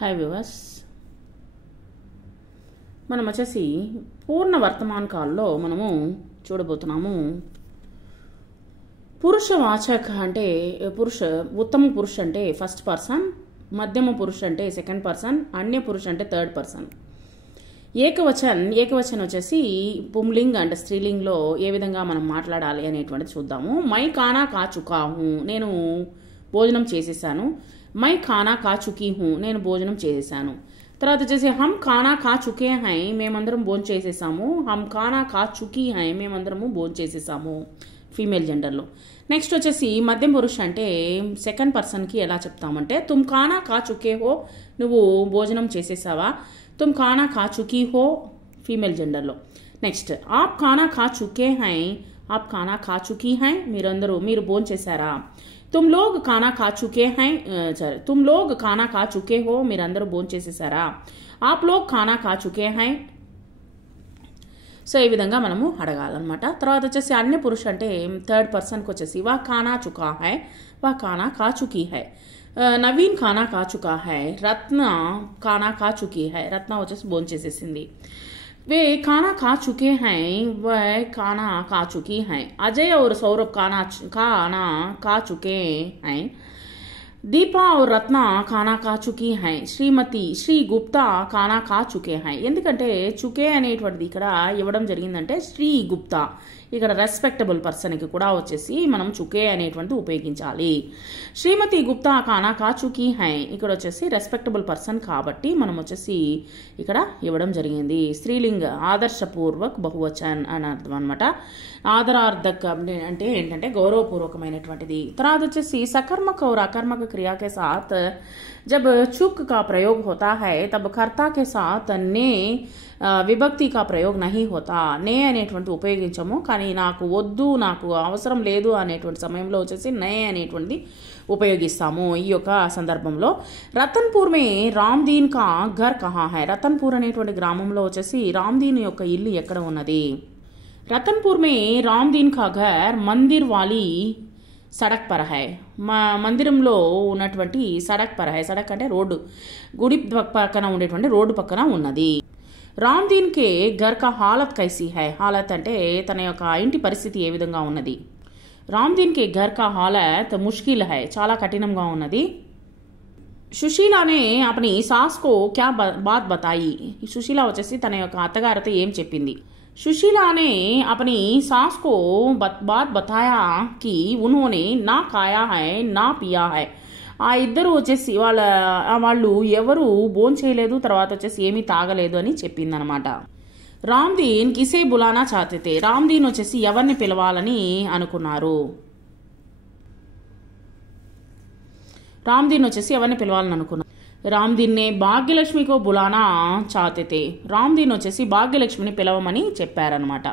Hi viewers, మనం వచ్చేసి పూర్ణ వర్తమాన కాలంలో మనము చూడబోతున్నాము. పురుషవాచక అంటే ఉత్తమ పురుష అంటే ఫస్ట్ పర్సన్, మధ్యమ పురుష అంటే సెకండ్ పర్సన్, అన్య పురుష అంటే థర్డ్ పర్సన్. ఏకవచన్ వచ్చేసి పుంలింగ్ అంటే స్త్రీలింగ్లో ఏ విధంగా మనం మాట్లాడాలి అనేటువంటిది చూద్దాము. మై ఖానా కా చుకా హూ, నేను భోజనం చేసేసాను. మై ఖానా కా చుకీ హూ, నేను భోజనం చేసేసాను. తర్వాత వచ్చేసి హమ్ ఖానా ఖా చుకే హై, మేమందరం భోజనం చేసేసాము. హమ్ ఖానా ఖా చుకీ హై, మేమందరము భోజనం చేసేసాము ఫీమేల్ జెండర్లో. నెక్స్ట్ వచ్చేసి మధ్యం పురుష అంటే సెకండ్ పర్సన్కి ఎలా చెప్తామంటే తుమ్ ఖానా ఖా చుకే హో, నువ్వు భోజనం చేసేసావా. తుమ్ ఖానా ఖా చుకీ హో ఫీమేల్ జెండర్లో. నెక్స్ట్ ఆప్ ఖానా ఖా చుకే హై, ఆప్ ఖానా ఖా చుకీ హై, మీరు భోజనం చేశారా. तुम लोग खाना खा चुके हैं, तुम लोग खाना खा चुके हो, మీరందరూ భోజనం చేసేసారా. आप लोग खाना खा चुके हैं. సో ఈ విధంగా మనము అడగాలన్నమాట. తర్వాత వచ్చేసి అన్య పురుష అంటే థర్డ్ పర్సన్కి వచ్చేసి వా ఖానా చుకా హై, వా ఖానా ఖా చుకీ హై. నవీన్ ఖానా ఖా చుకా హై, రత్న ఖానా ఖా చుకీ హై, రత్న వచ్చేసి భోజనం చేసేసింది. वे खाना खा चुके हैं, वह खाना खा चुकी हैं. अजय और सौरभ खाना खा चुके हैं. दीपा और रत्ना खाना खा चुकी हैं. श्रीमती श्री गुप्ता खाना खा चुके हैं. ఎందుకంటే చుకే అనేటువంటిది ఇక్కడ ఇవ్వడం జరిగిందంటే శ్రీ గుప్తా, ఇక్కడ రెస్పెక్టబుల్ పర్సన్కి కూడా వచ్చేసి మనం చుకే అనేటువంటిది ఉపయోగించాలి. శ్రీమతి గుప్తా ఖానా ఖా చుకీ హై, ఇక్కడ వచ్చేసి రెస్పెక్టబుల్ పర్సన్ కాబట్టి మనం వచ్చేసి ఇక్కడ ఇవ్వడం జరిగింది. స్త్రీలింగ ఆదర్శపూర్వక్ బహువచన్ అని అర్థం అనమాట. ఆదరార్థక్ అంటే ఏంటంటే గౌరవపూర్వకమైనటువంటిది. తర్వాత వచ్చేసి सकर्मक और अकर्मक क्रिया के साथ जब चुक का प्रयोग होता है तब कर्ता के साथ ने విభక్తి కా ప్రయోగ్ నహీ హోతా. నే అనేటువంటి ఉపయోగించము, కానీ నాకు వద్దు, నాకు అవసరం లేదు అనేటువంటి సమయంలో వచ్చేసి నే అనేటువంటిది ఉపయోగిస్తాము ఈ యొక్క సందర్భంలో. రతన్పూర్ మే రామ్దీన్ కా ఘర్ కహా హై, రతన్పూర్ అనేటువంటి గ్రామంలో వచ్చేసి రామ్దీన్ యొక్క ఇల్లు ఎక్కడ ఉన్నది. రతన్పూర్ మే రామ్దీన్ కా ఘర్ మందిర్ వాలి సడక్ పర హై, మందిరంలో ఉన్నటువంటి సడక్ పర హై. సడక్ అంటే రోడ్డు, గుడి పక్కన ఉండేటువంటి రోడ్డు పక్కన ఉన్నది. రామ్దీన్ కే ఘర్ కా హాలత్ కైసీ హై, హాలత్ అంటే తన యొక్క ఇంటి పరిస్థితి ఏ విధంగా ఉన్నది. రామ్దీన్ కే ఘర్ కా హాలత్ ముష్కిల్ హై, చాలా కఠినంగా ఉన్నది. సుశీలానే అపని సాస్ కో క్యా బాత్ బతాయి, సుశీల వచ్చేసి తన యొక్క అత్తగారితో ఏం చెప్పింది. सुशीला ने अपनी सास को बात बताया कि उन्होंने ना खाया है ना पिया है. ఆ ఇద్దరు వచ్చేసి వాళ్ళు ఎవరు భోజనం చేయలేదు, తర్వాత వచ్చేసి ఏమీ తాగలేదు అని చెప్పిందనమాట. రామ్దీన్ కిసే బులానా చాతే, రామ్దీన్ వచ్చేసి ఎవరిని పిలవాలని అనుకున్నారు. రామ్దీన్ వచ్చేసి ఎవరిని పిలవాలని అనుకున్నారు. రామ్దీన్ నే భాగ్యలక్ష్మికో బులానా చాతే, రామ్దీన్ వచ్చేసి భాగ్యలక్ష్మిని పిలవమని చెప్పారనమాట.